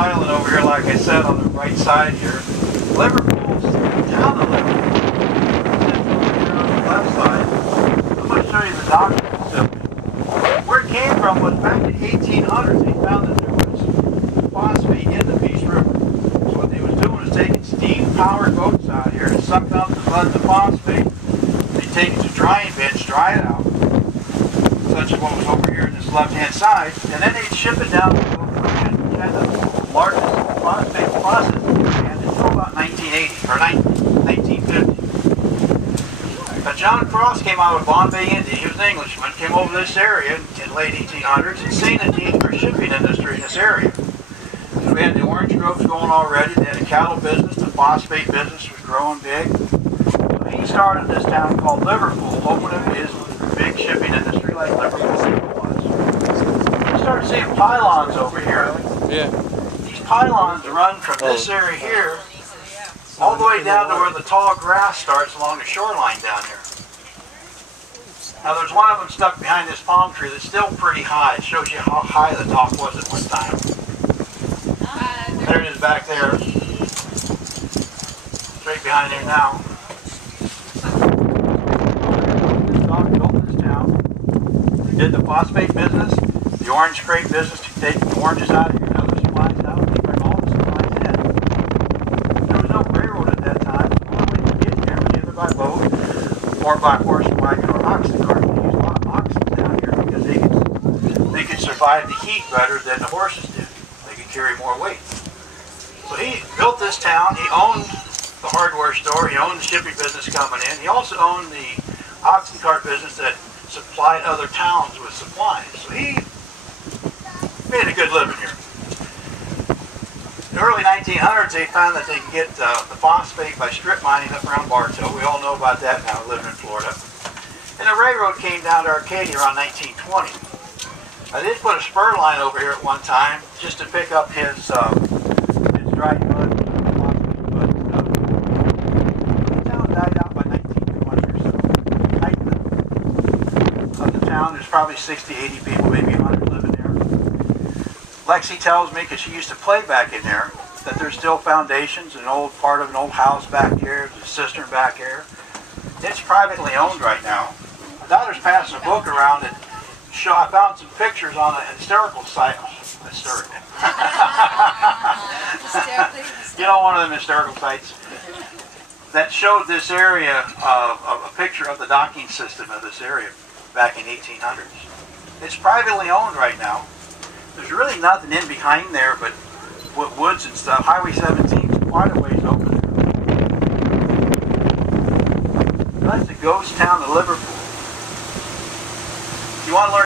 Island over here, like I said, on the right side here. Liverpool's town of Liverpool. Over here on the left side. I'm going to show you the docking facility. Where it came from was back in the 1800s. They found that there was phosphate in the Peace River. So what they was doing was taking steam-powered boats out here and suck up the blood of the phosphate. They take it to drying beds, dry it out, such as what was over here in this left-hand side, and then they'd ship it down to Liverpool, which had the largest phosphate process until about 1980 or 1950. John Cross came out of Bombay, India. He was an Englishman, came over this area in the late 1800s and seen the need for shipping industry in this area. So we had the orange groves going already. They had a cattle business. The phosphate business was growing big. So he started this town called Liverpool, opening his big shipping industry like Liverpool was. We started seeing pylons over here. Yeah. These pylons run from this area here all the way down to where the tall grass starts along the shoreline down there. Now there's one of them stuck behind this palm tree that's still pretty high. It shows you how high the top was at one time. There it is back there. Straight behind there now. Built this town. They did the phosphate business, the orange crate business to take the oranges out of here and other supplies out. They bring all the supplies in. There was no railroad at that time. The only way to get there was either by boat or by horse wagon or oxen cart. They used a lot of oxen down here because they could survive the heat better than the horses did. They could carry more weight. So he built this town. He owned the hardware store. He owned the shipping business coming in. He also owned the oxen cart business that supplied other towns with supplies. So he made a good living here. In the early 1900s, they found that they could get the phosphate by strip mining up around Bartow. We all know about that now, living in Florida. And the railroad came down to Arcadia around 1920. I did put a spur line over here at one time just to pick up his dried mud. The town died out by 1920 or so. Of the town, there's probably 60, 80 people, maybe 100 living there. Lexi tells me, because she used to play back in there, that there's still foundations, an old part of an old house back here, there's a cistern back here. It's privately owned right now. My daughter's passing a book around that I found some pictures on a historical site. Historical. You know, one of them historical sites that showed this area of a picture of the docking system of this area back in 1800s. It's privately owned right now. There's really nothing in behind there but woods and stuff. Highway 17 is quite a ways open there. That's the ghost town of Liverpool. If you want to learn